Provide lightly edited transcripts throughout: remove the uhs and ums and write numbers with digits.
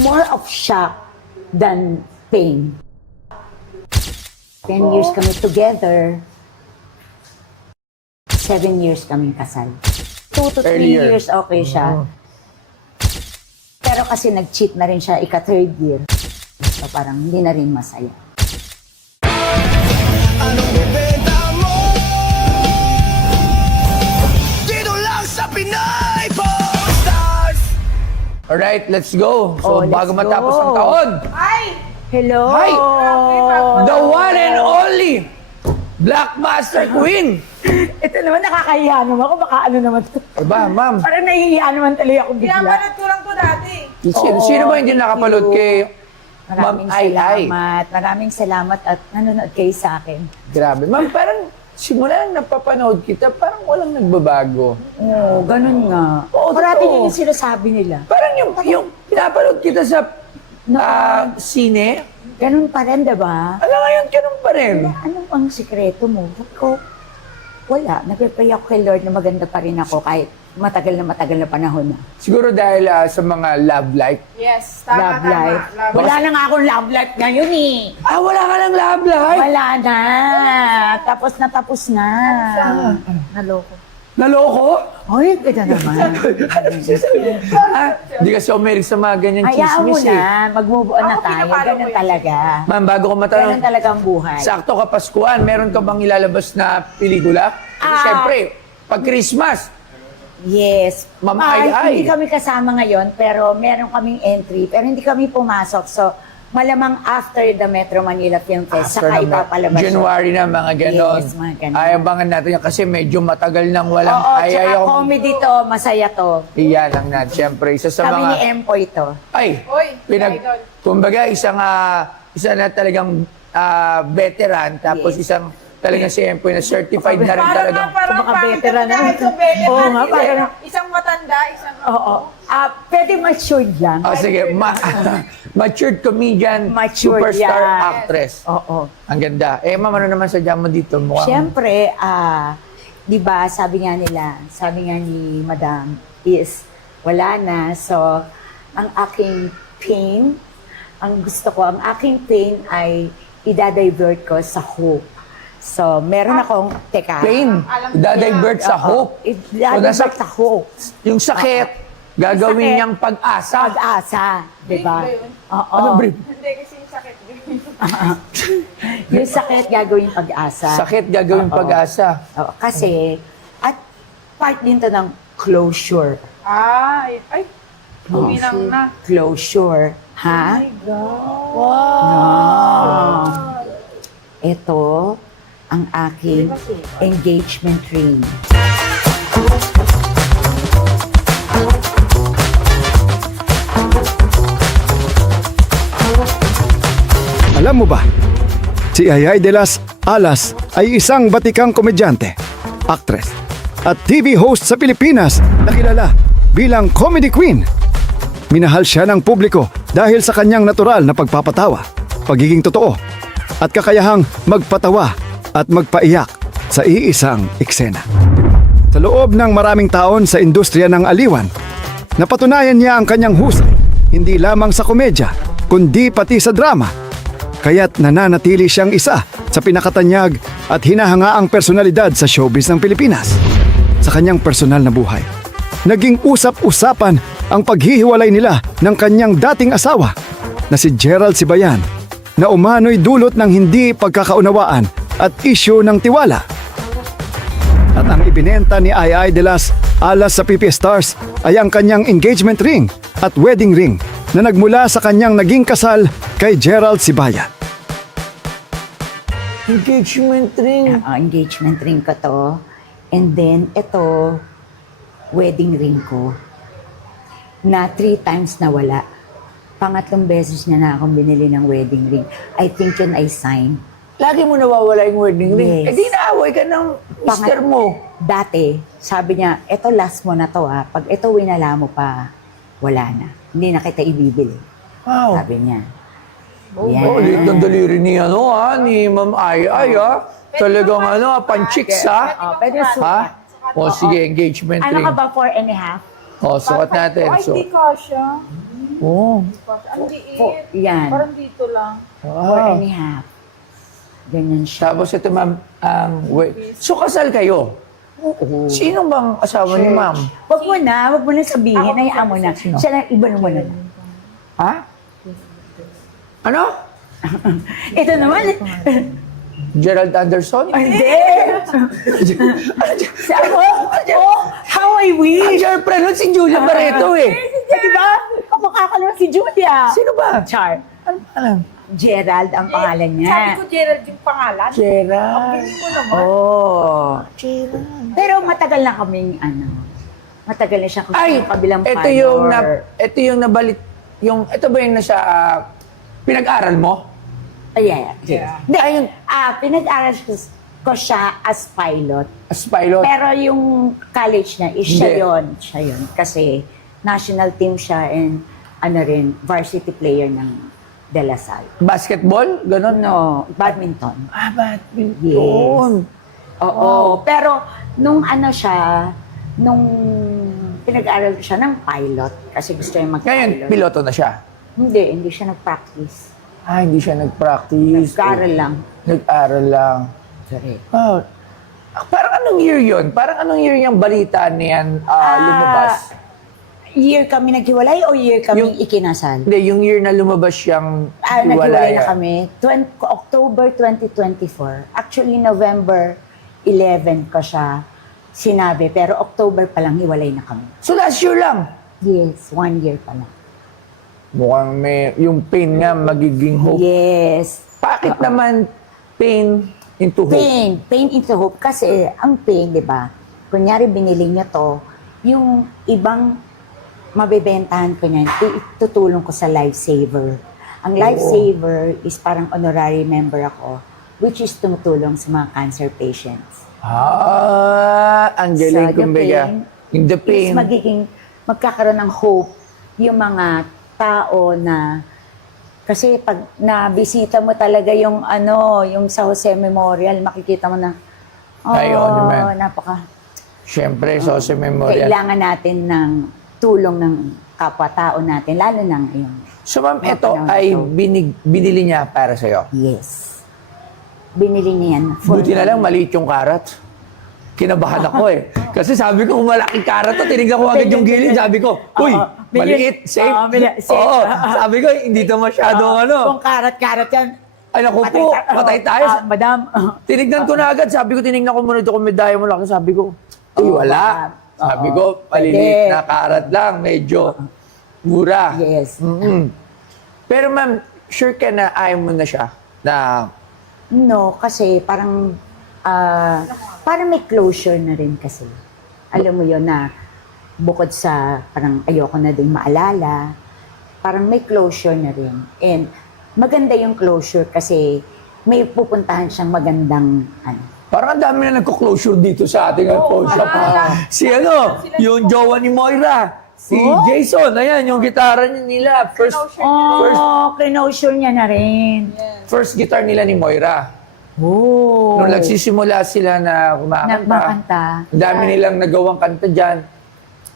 more of shock than pain. 10 years kami together. 7 years kami kasal. 2 to 3 Earlier. years okay siya. Pero kasi nag-cheat na rin siya ika-third year. So parang hindi na rin masaya. Anong ibenta mo? Dito lang sa Pinay Posters. Alright, let's go. Oh, So, let's bago matapos go. ang taon, Hello! Hi! the one and only Blockbuster Queen. Ito naman, nakakahiya naman ako. Baka ano naman to. Aba, ma'am. Parang nahihiya naman tuloy ako bigla. Pinapanood ko lang to dati. Sino ba hindi nakapanood kay Maraming Ma'am Ai Ai? salamat. Maraming salamat at nanonood kayo sa akin. Grabe. Ma'am, parang simula nang napapanood kita, parang walang nagbabago. Oo, ganun nga. Oo, Parati totoo. yun yung sinasabi nila. Parang yung pinapanood kita sa sine, Ganun pa rin, diba? ano ngayon, ganun pa rin. Anong ang sikreto mo? Sabi ko, wala. Nagpipray ako kay Lord na maganda pa rin ako kahit matagal na panahon na. Siguro dahil sa mga love life. Yes, tama, Love tama. life. Love Wala na nga akong love life ngayon eh. Ah, wala ka ng love life? Wala na. Tapos na. Naloko. Naloko? Ay, ganda naman. Hindi kasi ako mahilig sa mga ganyan Hayaan mo chismis eh. na. Mag-move on na Ako, tayo. pinapalo Ganun ko yun. talaga. Ma'am, bago ko Ganun matanong, talaga ang buhay. sakto Kapaskuhan, meron ka bang ilalabas na pelikula? Kasi syempre, pag Christmas, Yes. Ma'am Ai Ai. Hindi kami kasama ngayon, pero meron kaming entry. Pero hindi kami pumasok. So, malamang after the Metro Manila Film Fest, saka ipapalabas yun. January na, mga ganon. Yes, mga ganon. Ayabangan natin yan kasi medyo matagal nang walang Oo, tsaka ayaw. comedy to, masaya to. Iyan lang na, syempre, isa sa Kami mga... ni Empoy to. Ay, Oy, idol. kumbaga, isa na talagang veteran, tapos isang talagang si Empoy na certified na rin talagang... Parang Baka pangit veteran na. kahit sa veteran. Oo nga, parang... Isang matanda, isang... Oo. Pwede matured yan. Oh, sige, matured comedian, Matured, superstar yes. actress. Oo. Ang ganda. Eh, ma'am, ano naman sadya mo dito? Mukhang... Siyempre, di ba, sabi nga ni Madam, is wala na. So, ang aking pain ay idadivert ko sa hope. So, meron akong, Pain, dadivert sa hope. Idadivert sa hope. Yung sakit, gagawin sakit. niyang pag-asa. Pag-asa, di ba? Brief ba yun? Oo. Ano, brief? Hindi, kasi yung sakit. Yung sakit, gagawin pag-asa. Sakit, gagawin Oo. pag-asa. Oo, kasi, at part din to ng closure. Ay, buminang na. Closure. Ha? Wow. Ito ang aking engagement ring. Alam mo ba, si Yayay de las Alas ay isang batikang komedyante, actress, at TV host sa Pilipinas na kilala bilang comedy queen. Minahal siya ng publiko dahil sa kanyang natural na pagpapatawa, pagiging totoo, at kakayahang magpatawa at magpaiyak sa iisang eksena. Sa loob ng maraming taon sa industriya ng aliwan, napatunayan niya ang kanyang husay, hindi lamang sa komedya, kundi pati sa drama. Kaya't nananatili siyang isa sa pinakatanyag at hinahangaang personalidad sa showbiz ng Pilipinas. Sa kanyang personal na buhay, naging usap-usapan ang paghihiwalay nila ng kanyang dating asawa na si Gerald Sibayan, na umano'y dulot ng hindi pagkakaunawaan at isyu ng tiwala. At ang ibinenta ni Ai de las Alas sa PP Stars ay ang kanyang engagement ring at wedding ring na nagmula sa kanyang naging kasal kay Gerald Sibayan. Engagement ring. Engagement ring ko to. And then, ito, wedding ring ko. Na 3 times nawala. Pangatlong beses niya na akong binili ng wedding ring. I think yun ay sign. Lagi mo nawawala yung wedding ring. Yes. Eh di naaway ka ng mister mo. Dati, sabi niya, ito last mo na to ha. Pag ito winala mo pa, wala na. Hindi na kita ibibili. Wow. Sabi niya. Oh, liit ng daliri ni ni Ma'am Ai Ai Talagang panchiks Pwede Ha? sukat. O sige, engagement Ano ring. ka ba, 4.5? O, sukat natin. Ay, So, di ka siya. Oh. Ang liit. Yan. Parang dito lang. 4.5. Ganyan siya. Tapos ito, ma'am, so kasal kayo? Oo. Sino bang asawa ni ma'am? Wag mo na sabihin. Hayaan mo na. Siya lang, iba mo na. Ha? Ano? Ito naman. Gerald Anderson? Hindi. Sabi ko, oh, how I Ang wish. girlfriend nun si Julia Barreto eh. Diba? Kamukha ka naman si Julia. Sino ba? Char. Ano alam? Gerald ang pangalan niya. Sabi ko, Gerald, yung pangalan. Gerald. Hindi ko naman. Oh. Gerald. Pero matagal na kaming matagal na siya kasi Ay, yung kabilang ito yung nabalit, ito ba yung nasa, pinag-aral mo? Yeah. Hindi, Ayun. pinag-aral ko siya as pilot. As pilot? Pero yung college niya is siya Hindi. yun. Kasi national team siya and varsity player ng De La Salle. Basketball? Ganon? No, badminton. Badminton. Oo. Pero nung nung pinag-aral siya ng pilot kasi gusto niya mag-pilot. Ngayon, piloto na siya. Hindi siya nag-practice. Hindi siya nag-practice. Nag-aral lang. Nag-aral lang. Correct. Oh. Parang anong year yun? Parang anong year yung balita niyan lumabas? Year kami naghiwalay o year kami ikinasal? Hindi, yung year na lumabas siyang Naghiwalay na kami. October 2024. Actually, November 11 ko siya sinabi. Pero October pa lang, hiwalay na kami. So last year lang? Yes, 1 year pa lang. Mukhang yung pain nga magiging hope. Yes. Bakit naman pain into hope? Pain into hope. Kasi ang pain, di ba? Kunyari, binili niya to, yung ibang mabebentahan ko niyan, tutulong ko sa Lifesaver. Ang Lifesaver is parang honorary member ako, which is tumutulong sa mga cancer patients. Ang galing So, kumbaga. In the Is pain. magkakaroon ng hope yung mga tao na kasi pag nabisita mo talaga yung yung sa Jose Memorial, makikita mo na napaka Siyempre, Jose Memorial. kailangan natin ng tulong ng kapwa-tao natin, lalo na ngayon. So ma'am, Mga ito panahon ay na to. binili niya para sa'yo. Yes. Binili niya yan. Buti na lang, maliit yung karat. Kinabahan ako eh. Kasi sabi ko, kung malaking karat to, tinignan ko agad yung gilid. Sabi ko, uy, maliit, safe. Safe. Oo, sabi ko, hindi to masyadong Kung karat-karat yan, Ay naku po, patay tayo. madam. Tinignan ko na agad. Sabi ko, tinignan ko muna ito kung may diamond lang. Sabi ko, uy, wala. Sabi ko, maliliit na karat lang. Medyo mura. Yes. Pero ma'am, sure ka na ayaw mo na siya? Na, No, kasi parang may closure na rin kasi. Alam mo yon na bukod sa parang ayoko na din maalala, parang may closure na rin. And maganda yung closure kasi may pupuntahan siyang magandang parang ang dami na nagko-closure dito sa ating phone shop. Si yung jowa ni Moira. Si Jason, ayan, yung gitara nila. closure niya na rin. First guitar nila ni Moira. Oh. Nung nagsisimula sila na kumakanta. Nagmakanta. Ang dami nilang nagawang kanta dyan.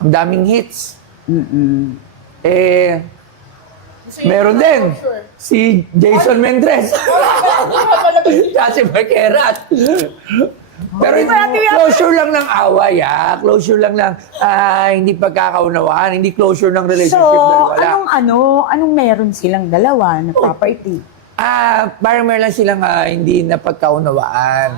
Ang daming hits. Meron din. Si Jason Mendres. At si Marquerat. Pero closure lang ng away, Closure lang ng hindi pagkakaunawaan, hindi closure ng relationship So, dahil wala. anong meron silang dalawa na property? Parang meron lang silang hindi na pagkaunawaan.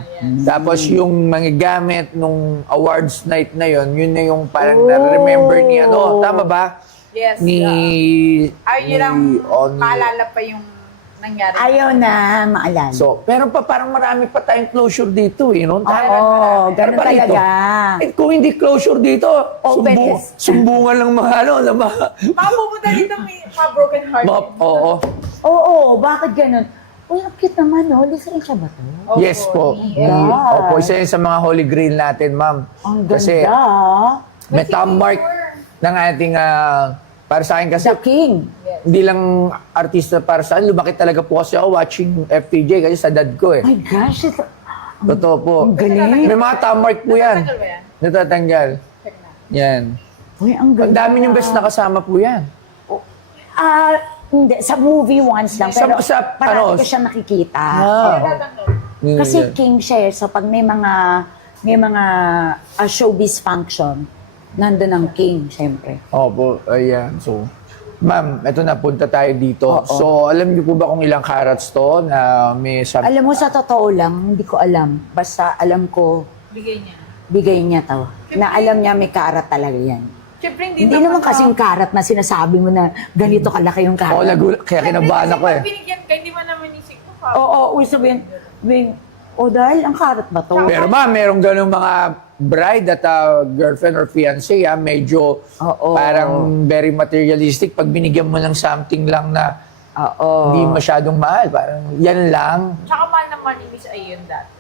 Tapos yung mga gamit nung awards night na yon, yun na yung parang na-remember ni tama ba? Yes. Ni Ayaw niyo lang ni- maalala pa yung nangyari. Ayaw na maalala. So, pero parang marami pa tayong closure dito, no? Oo, ganun Ano ba rito? talaga. Kung hindi closure dito, Openness. sumbungan lang mga Mga pupunta dito may mga broken heart. oo. Oo, bakit ganun? Uy, ang cute naman, no? Listening siya ba to? Yes po. Opo, isa yun sa mga holy grail natin, ma'am. Ang Kasi ganda. may thumb mark ng ating, para sa akin kasi, The King. hindi lang artista para sa akin, lumaki talaga po kasi ako watching FPJ kasi sa dad ko eh. My gosh, ito. Totoo po. Ang galing. May mga thumb mark po yan. Tagal ba yan? Natatanggal. Check na. Yan. Uy, ang Ang ganda. dami yung best nakasama po yan. Hindi, sa movie once lang, Sa- pero sa- parati ano, ko siya nakikita. Yun, Kasi yun. king siya, so pag may mga showbiz function, nandun ang king, syempre. Opo, ayan. So, ma'am, eto na, punta tayo dito. Oo. So, alam niyo po ba kung ilang carats to na may Alam mo, sa totoo lang, hindi ko alam. Basta alam ko, Bigay niya. bigay niya to. Na alam niya may karat talaga yan. Siyempre, Hindi naman kasing karat na sinasabi mo na ganito kalaki yung Oo, karat. kaya kinabahan ako eh. Binigyan ka, hindi mo naman isip ko ka. Oo, sabihin, dahil ang karat ba to? Pero ma'am, merong ganung mga bride at girlfriend or fiancé, medyo Oo. parang very materialistic. Pag binigyan mo ng something lang na Oo. hindi masyadong mahal, parang yan lang. Tsaka mahal naman ni Miss Ayun dati.